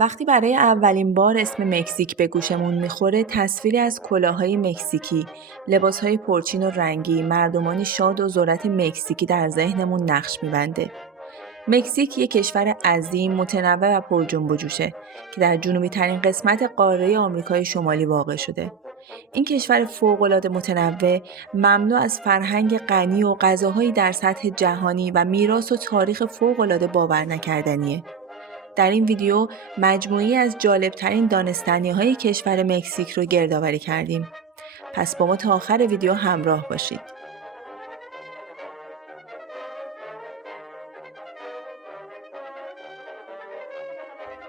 وقتی برای اولین بار اسم مکزیک به گوشمون میخوره، تصویری از کلاههای مکزیکی، لباسهای پرچین و رنگی، مردمانی شاد و ذرت مکزیکی در ذهنمون نقش میبنده. مکزیک یک کشور عظیم، متنوع و پر جنب و جوشه که در جنوبی ترین قسمت قاره آمریکای شمالی واقع شده. این کشور فوق‌العاده متنوع، مملو از فرهنگ غنی و غذاهایی در سطح جهانی و میراث و تاریخ فوق‌العاده باور نکردنیه. در این ویدیو مجموعی از جالبترین دانستنی‌های کشور مکزیک رو گردآوری کردیم. پس با ما تا آخر ویدیو همراه باشید.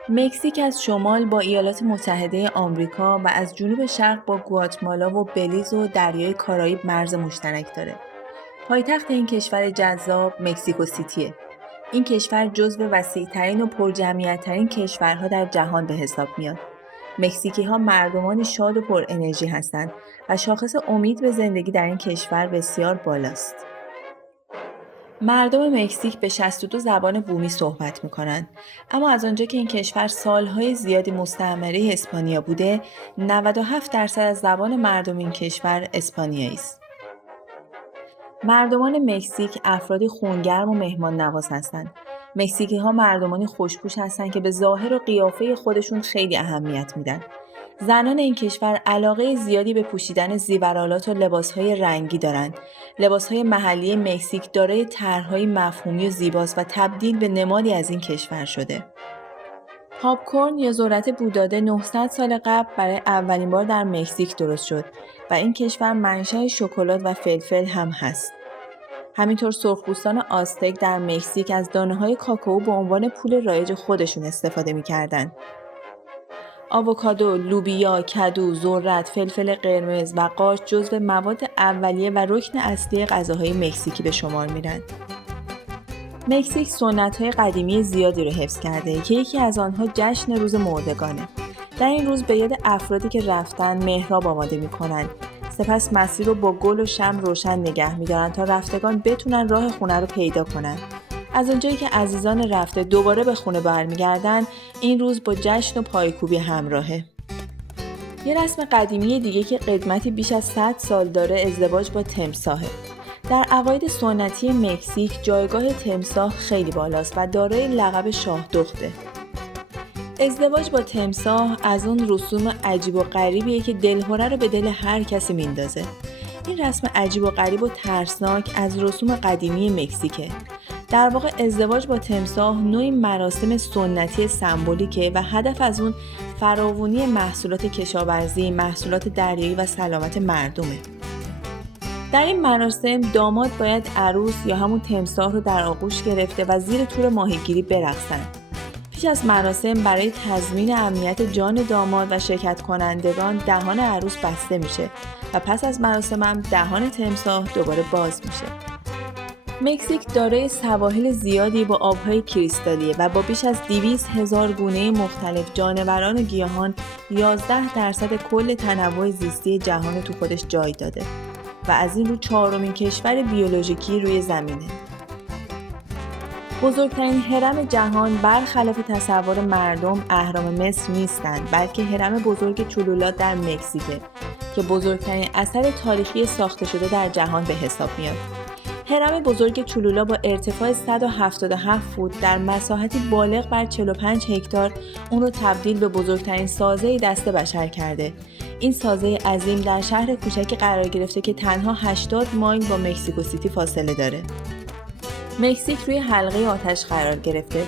مکزیک از شمال با ایالات متحده آمریکا و از جنوب شرق با گواتمالا و بلیز و دریای کارائیب مرز مشترک داره. پایتخت این کشور جذاب مکزیکو سیتیه. این کشور جزو وسیع‌ترین و پرجمعیت‌ترین کشورها در جهان به حساب میاد. مکزیکی‌ها مردمانی شاد و پر انرژی هستند و شاخص امید به زندگی در این کشور بسیار بالاست. مردم مکزیک به 62 زبان بومی صحبت می‌کنند، اما از آنجا که این کشور سالهای زیادی مستعمره اسپانیا بوده، 97% از زبان مردم این کشور اسپانیایی است. مردمان مکزیک افرادی خونگرم و مهمان نواز هستند. مکزیکی‌ها مردمانی خوش‌پوش هستند که به ظاهر و قیافه خودشون خیلی اهمیت میدن. زنان این کشور علاقه زیادی به پوشیدن زیورآلات و لباسهای رنگی دارند. لباسهای محلی مکزیک دارای طرح‌های مفهومی و زیباست و تبدیل به نمادی از این کشور شده. پاپکورن یا ذرت بوداده 900 سال قبل برای اولین بار در مکزیک درست شد و این کشور منشأ شکلات و فلفل هم هست. همینطور سرخپوستان آزتک در مکزیک از دانه‌های کاکائو به عنوان پول رایج خودشون استفاده می‌کردند. آووکادو، لوبیا، کدو، ذرت، فلفل قرمز و قارچ جزو مواد اولیه و رکن اصلی غذاهای مکزیکی به شمار میرن. مکزیک سنت‌های قدیمی زیادی رو حفظ کرده که یکی از آنها جشن روز مردگانه. در این روز به یاد افرادی که رفتن محراب آماده می‌کنند. سپس مسیر رو با گل و شمع روشن نگه می‌دارن تا رفتگان بتونن راه خونه رو پیدا کنن. از اونجایی که عزیزان رفته دوباره به خونه برمیگردن، این روز با جشن و پایکوبی همراهه. یه رسم قدیمی دیگه که قدمتی بیش از 100 سال داره ازدواج با تمساحه. در عقاید سنتی مکزیک جایگاه تمساح خیلی بالاست و دارای لقب شاه دخته. ازدواج با تمساح از اون رسوم عجیب و غریبیه که دلهره رو به دل هر کسی میندازه. این رسم عجیب و غریب و ترسناک از رسوم قدیمی مکزیکه. در واقع ازدواج با تمساح نوعی مراسم سنتی سمبولیکه و هدف از اون فراوانی محصولات کشاورزی، محصولات دریایی و سلامت مردمه. در این مراسم داماد باید عروس یا همون تمساح رو در آغوش گرفته و زیر تور ماهیگیری برقصن. پیش از مراسم برای تضمین امنیت جان داماد و شرکت کنندگان دهان عروس بسته میشه و پس از مراسم هم دهان تمساح دوباره باز میشه. مکزیک دارای سواحل زیادی با آبهای کریستالیه و با بیش از 200,000 گونه مختلف جانوران و گیاهان 11% کل تنوع زیستی جهان تو خودش جای داده و از این رو 4مین کشور بیولوژیکی روی زمینه. بزرگترین هرم جهان برخلاف تصور مردم اهرام مصر نیستند، بلکه هرم بزرگ چولولا در مکزیکه که بزرگترین اثر تاریخی ساخته شده در جهان به حساب میاد. هرم بزرگ چولولا با ارتفاع 177 فوت در مساحتی بالغ بر 45 هکتار اون رو تبدیل به بزرگترین سازه دست بشر کرده. این سازه عظیم در شهر کوچکی قرار گرفته که تنها 80 مایل با مکزیکو سیتی فاصله داره. مکزیک روی حلقه آتش قرار گرفته.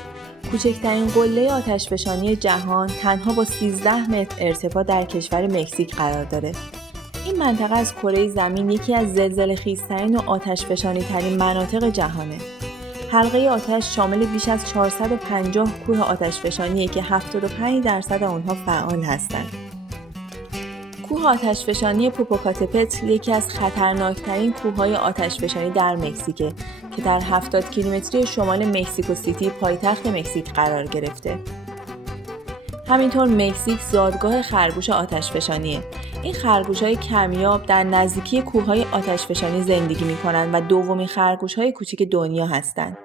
کوچکترین قله آتشفشانی جهان تنها با 13 متر ارتفاع در کشور مکزیک قرار داره. این منطقه از کره زمین یکی از زلزله‌خیزترین و آتشفشانی‌ترین مناطق جهانه. حلقه آتش شامل بیش از 450 کوه آتشفشانیه که 75% آنها فعال هستند. کوه آتشفشانی پوپوکاتپتل یکی از خطرناکترین کوههای آتشفشانی در مکزیکه که در 70 کیلومتری شمال مکزیکو سیتی پایتخت مکزیک قرار گرفته. همینطور مکزیک زادگاه خرگوش آتشفشانیه. این خرگوش‌های کمیاب در نزدیکی کوههای آتشفشانی زندگی می‌کنند و دومین خرگوش‌های کوچک دنیا هستند.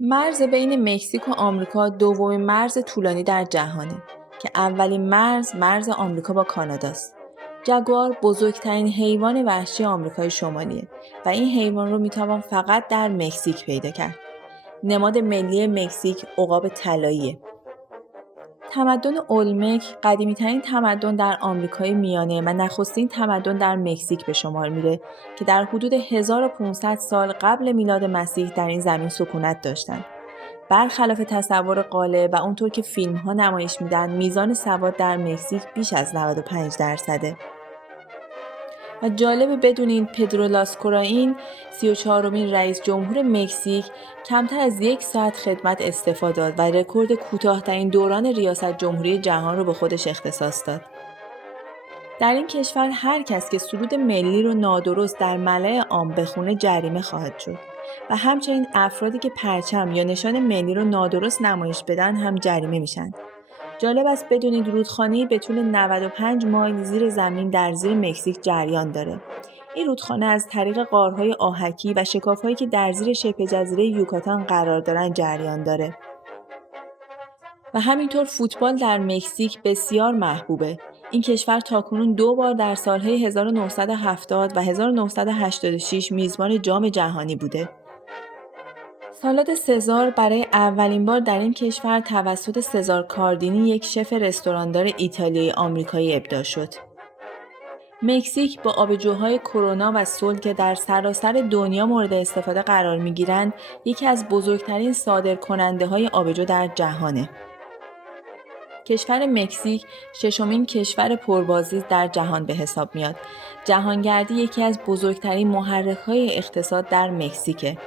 مرز بین مکزیک و آمریکا دومین مرز طولانی در جهانه که اولین مرز آمریکا با کاناداست. جگوار بزرگترین حیوان وحشی آمریکای شمالیه و این حیوان رو میتوان فقط در مکزیک پیدا کرد. نماد ملی مکزیک عقاب طلاییه. تمدن اولمک قدیمی‌ترین تمدن در آمریکای میانه و نخستین تمدن در مکزیک به شمار میره که در حدود 1500 سال قبل میلاد مسیح در این زمین سکونت داشتند. برخلاف تصور غالب و اونطور که فیلم‌ها نمایش میدن، میزان سواد در مکزیک بیش از 95%. و جالب بدونین پدرو لاسکوراین 34مین رئیس جمهور مکزیک کمتر از 1 ساعت خدمت استعفا داد و رکورد کوتاه‌ترین دوران ریاست جمهوری جهان رو به خودش اختصاص داد. در این کشور هر کس که سرود ملی رو نادرست در ملأ عام بخونه جریمه خواهد شد و همچنین افرادی که پرچم یا نشان ملی رو نادرست نمایش بدن هم جریمه میشن. جالب است بدونید رودخانه‌ای به طول 95 مایل زیر زمین در زیر مکزیک جریان داره. این رودخانه از طریق غارهای آهکی و شکاف‌هایی که در زیر شبه جزیره یوکاتان قرار دارن جریان داره. و همینطور فوتبال در مکزیک بسیار محبوبه. این کشور تاکنون 2 بار در سالهای 1970 و 1986 میزبان جام جهانی بوده. سالاد سزار برای اولین بار در این کشور توسط سزار کاردینی، یک شف رستوراندار ایتالیایی آمریکایی ابداع شد. مکزیک با آبجوهای کرونا و سول که در سراسر دنیا مورد استفاده قرار می‌گیرند، یکی از بزرگترین صادرکننده‌های آبجو در جهانه. کشور مکزیک 6مین کشور پربازدید در جهان به حساب میاد. جهانگردی یکی از بزرگترین محرک‌های اقتصاد در مکزیکه.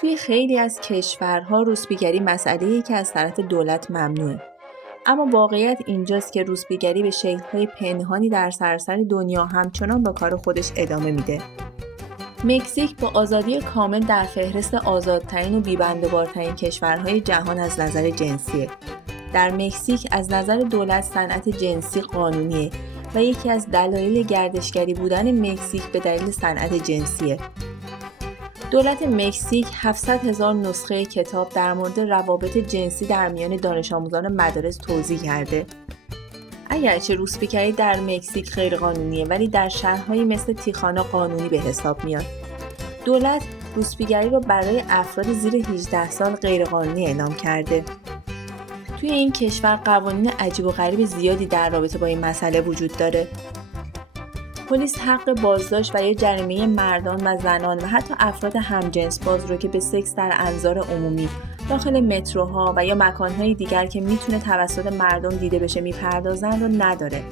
توی خیلی از کشورها روسپیگری مسئله‌ای که از طرف دولت ممنوعه. اما واقعیت اینجاست که روسپیگری به شکل‌های پنهانی در سراسر دنیا همچنان با کار خودش ادامه میده. مکزیک با آزادی کامل در فهرست آزادترین و بی‌بندوبارترین کشورهای جهان از نظر جنسیه. در مکزیک از نظر دولت صنعت جنسی قانونیه و یکی از دلایل گردشگری بودن مکزیک به دلیل صنعت جنسیه. دولت مکزیک 700,000 نسخه کتاب در مورد روابط جنسی در میان دانش آموزان مدارس توزیع کرده. اگرچه روسپیکری در مکزیک غیرقانونیه ولی در شهرهایی مثل تیخانا قانونی به حساب میاد. دولت روسپیگری رو برای افراد زیر 18 سال غیرقانونی اعلام کرده. توی این کشور قوانین عجیب و غریب زیادی در رابطه با این مسئله وجود داره. پلیس حق بازداشت و یا جریمه مردان و زنان و حتی افراد همجنس باز رو که به سکس در انظار عمومی داخل متروها و یا مکانهای دیگر که میتونه توسط مردم دیده بشه میپردازن رو نداره.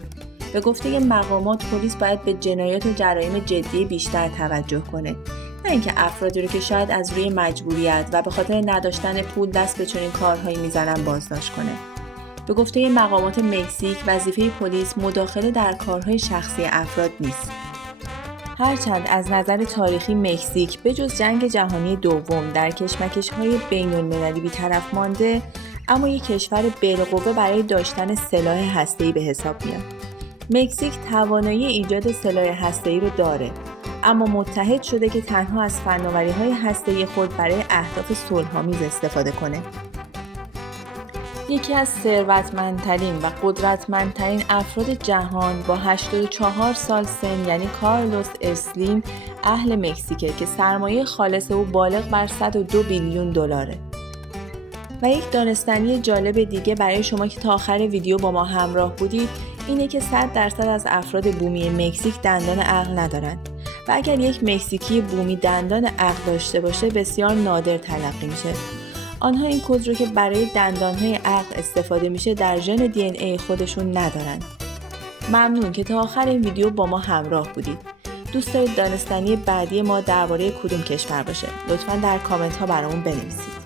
به گفته مقامات پلیس باید به جنایات و جرایم جدی بیشتر توجه کنه، نه اینکه افرادی رو که شاید از روی مجبوریت و به خاطر نداشتن پول دست به چنین کارهایی میزنن بازداشت کنه. به گفته مقامات مکزیک وظیفه پلیس مداخله در کارهای شخصی افراد نیست. هرچند از نظر تاریخی مکزیک به جز جنگ جهانی دوم در کشمکش‌های بین‌المللی بی‌طرف مانده، اما یک کشور بالقوه برای داشتن سلاح هسته‌ای به حساب میاد. مکزیک توانایی ایجاد سلاح هسته‌ای رو داره، اما متحد شده که تنها از فناوری‌های هسته‌ای خود برای اهداف صلح‌آمیز استفاده کنه. یکی از ثروتمندترین و قدرتمندترین افراد جهان با 84 سال سن یعنی کارلوس اسلیم اهل مکزیکه که سرمایه خالص او بالغ بر 102 بیلیون دلاره. و یک دانستنی جالب دیگه برای شما که تا آخر ویدیو با ما همراه بودید اینه که 100% از افراد بومی مکزیک دندان عقل ندارن و اگر یک مکزیکی بومی دندان عقل داشته باشه بسیار نادر تلقی میشه. آنها این کد رو که برای دندانهای عقل استفاده میشه در ژن دی ان ای خودشون ندارن. ممنون که تا آخر این ویدیو با ما همراه بودید. دوست دارید دانستنی بعدی ما درباره کدوم کشور باشه؟ لطفاً در کامنت ها برامون بنویسید.